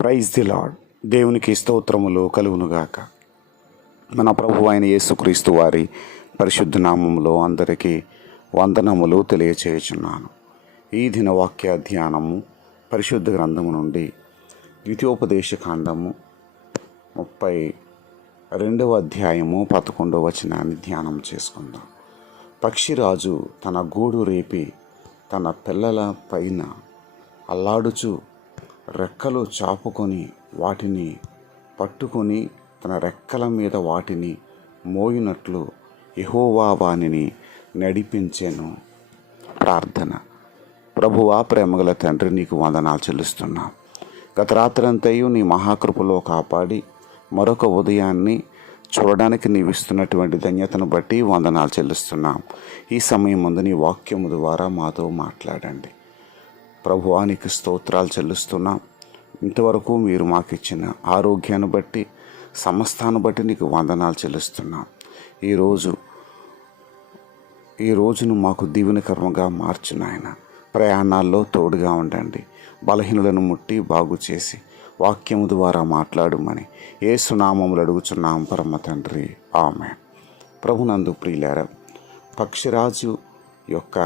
Praise the lord దేవునికి స్తోత్రములు కలుగునుగాక. మన ప్రభు అయిన యేసుక్రీస్తు వారి పరిశుద్ధ నామములో అందరికీ వందనములు తెలియచేయుచున్నాను. ఈ దిన వాక్య ధ్యానము పరిశుద్ధ గ్రంథము నుండి ద్వితీయోపదేశ కాండము ముప్పై రెండవ అధ్యాయము పదకొండవ వచనాన్ని ధ్యానం చేసుకుందాం. పక్షిరాజు తన గూడు రేపి తన పిల్లల పైన అల్లాడుచు రెక్కలు చాపుకొని వాటిని పట్టుకొని తన రెక్కల మీద వాటిని మోయినట్లు యెహోవా వానిని నడిపించెను. ప్రార్థన. ప్రభువా ప్రేమగల తండ్రి నీకు వందనాలు చెల్లిస్తున్నాం. గత రాత్రంతయు నీ మహాకృపలో కాపాడి మరొక ఉదయాన్ని చూడడానికి నీవు ఇస్తున్నటువంటి ధన్యతను బట్టి వందనాలు చెల్లిస్తున్నాం. ఈ సమయం ముందు నీ వాక్యము ద్వారా మాతో మాట్లాడండి. ప్రభువానికి స్తోత్రాలు చెల్లిస్తున్నాం. ఇంతవరకు మీరు మాకు ఇచ్చిన ఆరోగ్యాన్ని బట్టి సమస్తాన్ని బట్టి నీకు వందనాలు చెల్లిస్తున్నాం. ఈరోజు ఈ రోజును మాకు దీవెనకర్మగా మార్చు నాయన. ప్రయాణాల్లో తోడుగా ఉండండి. బలహీనులను ముట్టి బాగు చేసి వాక్యము ద్వారా మాట్లాడమని ఏ సునామములు అడుగుచున్నాం పరమ తండ్రి. ఆమె ప్రభునందు ప్రియులార పక్షిరాజు యొక్క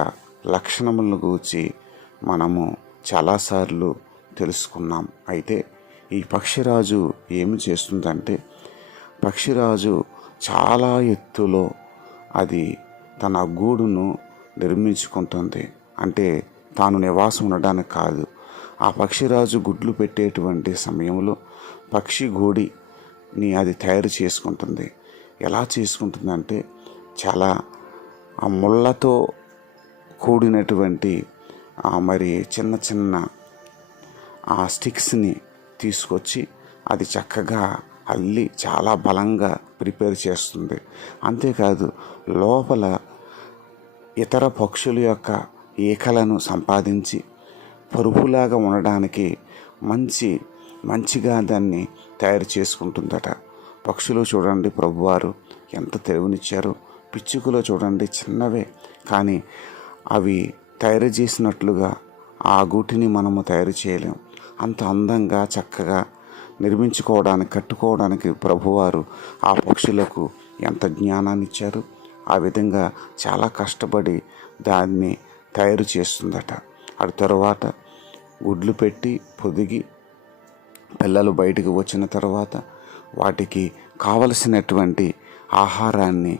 లక్షణములను గూర్చి మనము చాలాసార్లు తెలుసుకున్నాం. అయితే ఈ పక్షిరాజు ఏమి చేస్తుందంటే పక్షిరాజు చాలా ఎత్తులో అది తన గూడును నిర్మించుకుంటుంది. అంటే తాను నివాసం ఉండడానికి కాదు. ఆ పక్షిరాజు గుడ్లు పెట్టేటువంటి సమయంలో పక్షి గూడిని అది తయారు చేసుకుంటుంది. ఎలా చేసుకుంటుందంటే చాలా ఆ ముళ్ళతో కూడినటువంటి మరి చిన్న చిన్న ఆ స్టిక్స్ని తీసుకొచ్చి అది చక్కగా అల్లి చాలా బలంగా ప్రిపేర్ చేస్తుంది. అంతేకాదు లోపల ఇతర పక్షుల యొక్క ఈకలను సంపాదించి పరుపులాగా ఉండడానికి మంచి మంచిగా దాన్ని తయారు చేసుకుంటుందట. పక్షులు చూడండి ప్రభువారు ఎంత తెలివినిచ్చారు. పిచ్చుకలో చూడండి చిన్నవే కానీ అవి తయారు చేసినట్లుగా ఆ గూటిని మనము తయారు చేయలేం. అంత అందంగా చక్కగా నిర్మించుకోవడానికి కట్టుకోవడానికి ప్రభువారు ఆ పక్షులకు ఎంత జ్ఞానాన్ని ఇచ్చారు ఆ విధంగా చాలా కష్టపడి దాన్ని తయారు చేస్తుందట. అటు తర్వాత గుడ్లు పెట్టి పొదిగి పిల్లలు బయటకు వచ్చిన తర్వాత వాటికి కావలసినటువంటి ఆహారాన్ని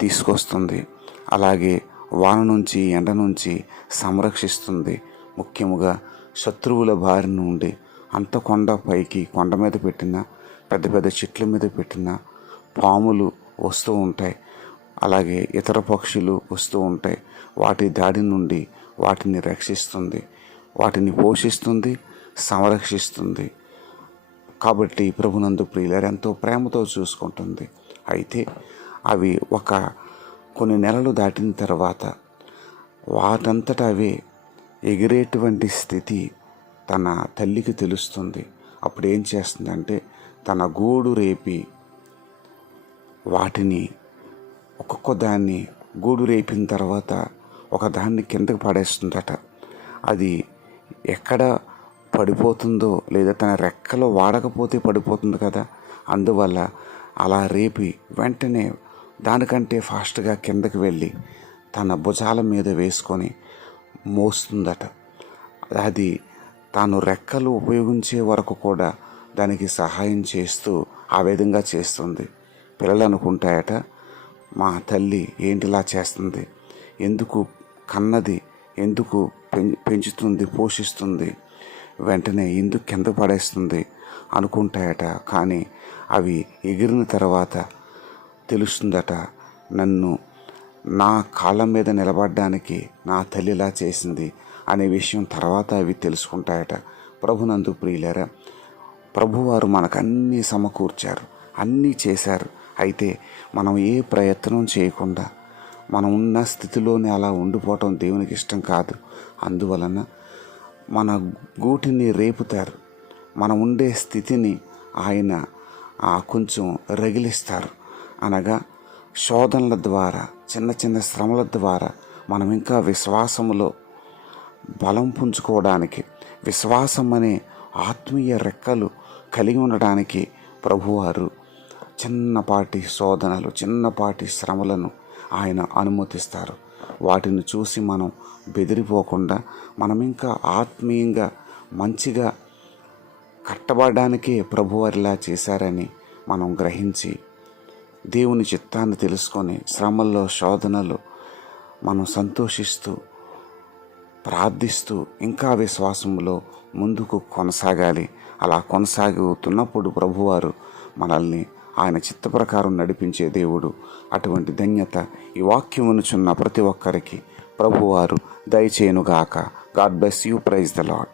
తీసుకొస్తుంది. అలాగే వాన నుంచి ఎండ నుంచి సంరక్షిస్తుంది. ముఖ్యముగా శత్రువుల బారి నుండి అంత కొండ పైకి కొండ మీద పెట్టిన పెద్ద పెద్ద చెట్ల మీద పెట్టిన పాములు వస్తూ ఉంటాయి. అలాగే ఇతర పక్షులు వస్తూ ఉంటాయి. వాటి దాడి నుండి వాటిని రక్షిస్తుంది. వాటిని పోషిస్తుంది సంరక్షిస్తుంది. కాబట్టి ప్రభునందు ప్రియులారు ఎంతో ప్రేమతో చూసుకుంటుంది. అయితే అవి ఒక కొన్ని నెలలు దాటిన తర్వాత వాటంతట అవే ఎగిరేటువంటి స్థితి తన తల్లికి తెలుస్తుంది. అప్పుడు ఏం చేస్తుందంటే తన గూడు రేపి వాటిని ఒక్కొక్క దాన్ని గూడు రేపిన తర్వాత ఒక దాన్ని కిందకి పడేస్తుందట. అది ఎక్కడ పడిపోతుందో లేదా తన రెక్కలో వాడకపోతే పడిపోతుంది కదా. అందువల్ల అలా రేపి వెంటనే దానికంటే ఫాస్ట్గా కిందకి వెళ్ళి తన భుజాల మీద వేసుకొని మోస్తుందట. అది తాను రెక్కలు ఉపయోగించే వరకు కూడా దానికి సహాయం చేస్తూ ఆ విధంగా చేస్తుంది. పిల్లలు అనుకుంటాయట మా తల్లి ఏంటిలా చేస్తుంది? ఎందుకు కన్నది? ఎందుకు పెంచుతుంది పోషిస్తుంది? వెంటనే ఎందుకు కింద పడేస్తుంది? అనుకుంటాయట. కానీ అవి ఎగిరిన తర్వాత తెలుస్తుందట. నన్ను నా కాళ్ళ మీద నిలబడడానికి నా తల్లిలా చేసింది అనే విషయం తర్వాత అవి తెలుసుకుంటాయట. ప్రభునందు ప్రియులరా ప్రభువారు మనకు అన్నీ సమకూర్చారు. అన్నీ చేశారు. అయితే మనం ఏ ప్రయత్నం చేయకుండా మనం ఉన్న స్థితిలోనే అలా ఉండిపోవటం దేవునికి ఇష్టం కాదు. అందువలన మన గూటిని రేపుతారు. మనం ఉండే స్థితిని ఆయన కొంచెం రగిలిస్తారు. అనగా శోధనల ద్వారా చిన్న చిన్న శ్రమల ద్వారా మనం ఇంకా విశ్వాసములో బలం పుంజుకోవడానికి విశ్వాసం అనే ఆత్మీయ రెక్కలు కలిగి ఉండడానికి ప్రభువారు చిన్నపాటి శోధనలు చిన్నపాటి శ్రమలను ఆయన అనుమతిస్తారు. వాటిని చూసి మనం బెదిరిపోకుండా మనం ఇంకా ఆత్మీయంగా మంచిగా కట్టబడడానికే ప్రభువారిలా చేశారని మనం గ్రహించి దేవుని చిత్తాన్ని తెలుసుకొని శ్రమల్లో శోధనలు మనం సంతోషిస్తూ ప్రార్థిస్తూ ఇంకా విశ్వాసంలో ముందుకు కొనసాగాలి. అలా కొనసాగుతున్నప్పుడు ప్రభువారు మనల్ని ఆయన చిత్త ప్రకారం నడిపించే దేవుడు. అటువంటి ధన్యత ఈ వాక్యమునుచున్న ప్రతి ఒక్కరికి ప్రభువారు దయచేయునుగాక. God bless you. Praise the Lord